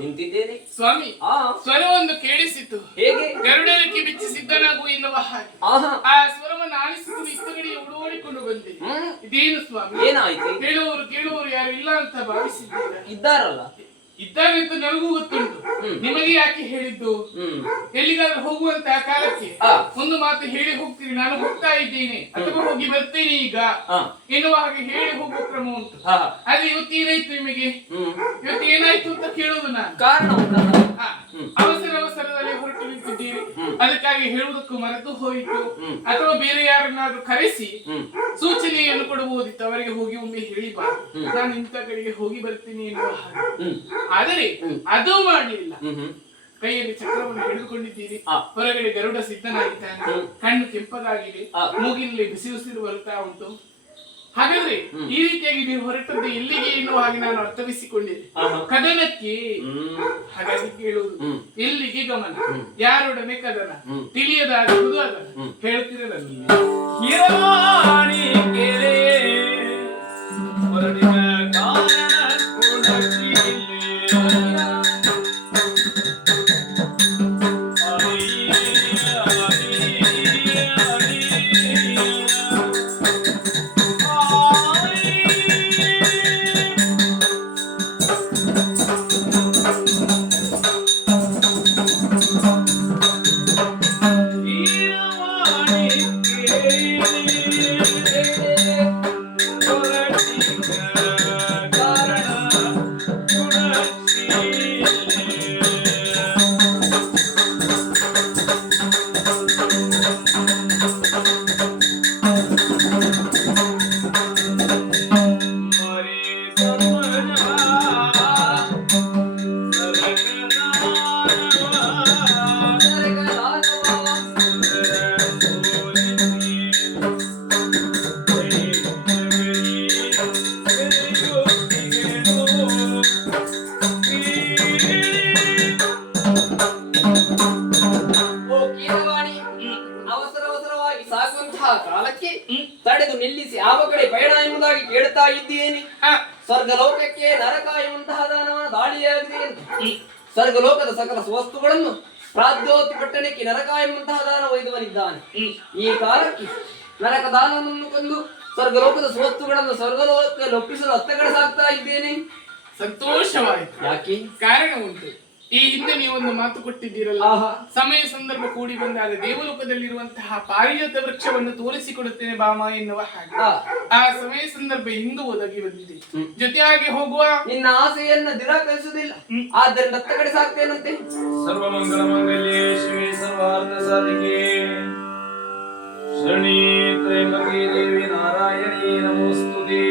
ನಿಂತಿದ್ದೇನೆ ಸ್ವಾಮಿ. ಸ್ವರವೊಂದು ಕೇಳಿಸಿತು. ಹೇಗೆ? ಗರುಡನಿಗೆ ಬಿಚ್ಚಿ ಸಿದ್ಧನಾಗು ಎನ್ನುವ ಹಾಗೆ. ಆ ಸ್ವರವನ್ನು ಆಲಿಸಿಕೊಂಡು ಇತ್ತಗಡೆ ಓಡೋಡಿಕೊಂಡು ಬಂದೆ. ಇದೇನು ಸ್ವಾಮಿ? ಏನಾಯ್ತು? ಕೇಳುವವರು ಯಾರು ಇಲ್ಲ ಅಂತ ಭಾವಿಸಿದ್ದೀರಾ? ಇದ್ದಾರಲ್ಲ. ಇದ್ದಾರೆ ಅಂತ ನನಗೂ ಗೊತ್ತುಂಟು. ನಿಮಗೆ ಯಾಕೆ ಹೇಳಿದ್ದು? ಎಲ್ಲಿಗಾದ್ರೂ ಹೋಗುವಂತಹ ಕಾಲಕ್ಕೆ ಒಂದು ಮಾತು ಹೇಳಿ ಹೋಗ್ತೀರಿ, ನಾನು ಹೋಗ್ತಾ ಇದ್ದೇನೆ ಅಥವಾ ಹೋಗಿ ಬರ್ತೇನೆ ಈಗ ಎನ್ನುವ ಹಾಗೆ ಹೇಳಿ ಹೋಗುವ ಕ್ರಮ ಉಂಟು. ಆದ್ರೆ ಇವತ್ತು ಏನಾಯ್ತು ನಿಮಗೆ? ಇವತ್ತು ಏನಾಯ್ತು ಅಂತ ಕೇಳುವುದು ನಾನು. ಕಾರಣ ಅವಸರದಲ್ಲಿ ಹೊರಟು ನಿಂತಿದ್ದೀರಿ, ಅದಕ್ಕಾಗಿ ಹೇಳುವುದಕ್ಕೂ ಮರೆತು ಹೋಯಿತು. ಅಥವಾ ಬೇರೆ ಯಾರನ್ನಾದ್ರೂ ಕರೆಸಿ ಸೂಚನೆಯನ್ನು ಕೊಡಬಹುದಿತ್ತು, ಅವರಿಗೆ ಹೋಗಿ ಒಮ್ಮೆ ಹೇಳಿ ಬಾ, ನಾನು ಇಂಥ ಕಡೆಗೆ ಹೋಗಿ ಬರ್ತೀನಿ ಎನ್ನುವ ಹಾಗೆ. ಆದರೆ ಅದು ಮಾಡಲಿಲ್ಲ. ಕೈಯಲ್ಲಿ ಚಕ್ರವನ್ನು ಹಿಡಿದುಕೊಂಡಿದ್ದೀರಿ, ಹೊರಗಡೆ ಗರುಡ ಸಿದ್ಧನಾಗಿದ್ದಾನೆ, ಕಣ್ಣು ಕೆಂಪಗಾಗಿದೆ, ಮೂಗಿನಲ್ಲಿ ಬಿಸಿ ಉಸಿರು ಬರ್ತಾ ಉಂಟು. ಹಾಗಾದ್ರೆ ಈ ರೀತಿಯಾಗಿ ನೀವು ಹೊರಟದ್ದು ಎಲ್ಲಿಗೆ ಎನ್ನುವ ಹಾಗೆ ನಾನು ಅರ್ಥವಿಸಿಕೊಂಡಿದ್ದೆ. ಕದನಕ್ಕೆ. ಹಾಗಾಗಿ ಕೇಳುವುದು, ಎಲ್ಲಿಗೆ ಗಮನ, ಯಾರೊಡನೆ ಕದನ, ತಿಳಿಯದಾಗುವುದು ಅದನ್ನ ಹೇಳ್ತಿರಲ್ಲ ಕಾಲಕ್ಕೆ ತಡೆದು ನಿಲ್ಲಿಸಿ ಯಾವ ಕಡೆ ಬೇಡ ಎಂಬುದಾಗಿ ಕೇಳ್ತಾ ಇದ್ದೇನೆ. ಸ್ವರ್ಗಲೋಕಕ್ಕೆ ನರಕ ಎಂಬಂತಹ ದಾನವ ದಾಳಿಯಾಗಿದೆ ಅಂತ ಸ್ವರ್ಗಲೋಕದ ಸಕಲ ವಸ್ತುಗಳನ್ನು ಪ್ರಾದ್ಯೋತಿ ಪಟ್ಟಣಕ್ಕೆ ನರಕ ಎಂಬಂತಹ ದಾನ ಒಯ್ದವನಿದ್ದಾನೆ. ಈ ಕಾಲಕ್ಕೆ ನರಕ ದಾನವನ್ನು ಕೊಂದು ಸ್ವರ್ಗಲೋಕದ ವಸ್ತುಗಳನ್ನು ಸ್ವರ್ಗಲೋಕಕ್ಕೆ ಒಪ್ಪಿಸಲು ಹತ್ತ ಕಡೆ ಸಾಗ್ತಾ ಇದ್ದೇನೆ. ಸಂತೋಷವಾಯಿತು. ಯಾಕೆ? ಕಾರಣ ಉಂಟು. ಈ ಹಿಂದೆ ನೀವೊಂದು ಮಾತು ಕೊಟ್ಟಿದ್ದೀರಲ್ಲ, ಆಹಾ. ಸಮಯ ಸಂದರ್ಭ ಕೂಡಿ ಬಂದಾಗ ದೇವಲೋಕದಲ್ಲಿರುವಂತಹ ಪಾರಿಜಾತ ವೃಕ್ಷವನ್ನು ತೋರಿಸಿಕೊಡುತ್ತೇನೆ ಬಾಮ ಎನ್ನುವ ಹಾಗೆ ಆ. ಆ ಸಮಯ ಸಂದರ್ಭ ಇಂದು ಒದಗಿ ಬಂದಿದೆ. ಜೊತೆಯಾಗಿ ಹೋಗುವ ನಿನ್ನ ಆಸೆಯನ್ನ ನಿರಾಕರಿಸುವುದಿಲ್ಲ, ಆದ್ದರಿಂದ ಹತ್ತ ಕಡೆ ಸಾಕ್ತೇನಂತೆ. ಸರ್ವಮಂಗಳ ಮಂಗಲ್ಯೇ ಶಿವೆ ಸರ್ವಾರ್ಥ ಸಾಧಿಕೆ ಶರಣಿ ತ್ರಯಂಬಕೆ ದೇವಿ ನಾರಾಯಣಿ ನಮೋಸ್ತುತೆ.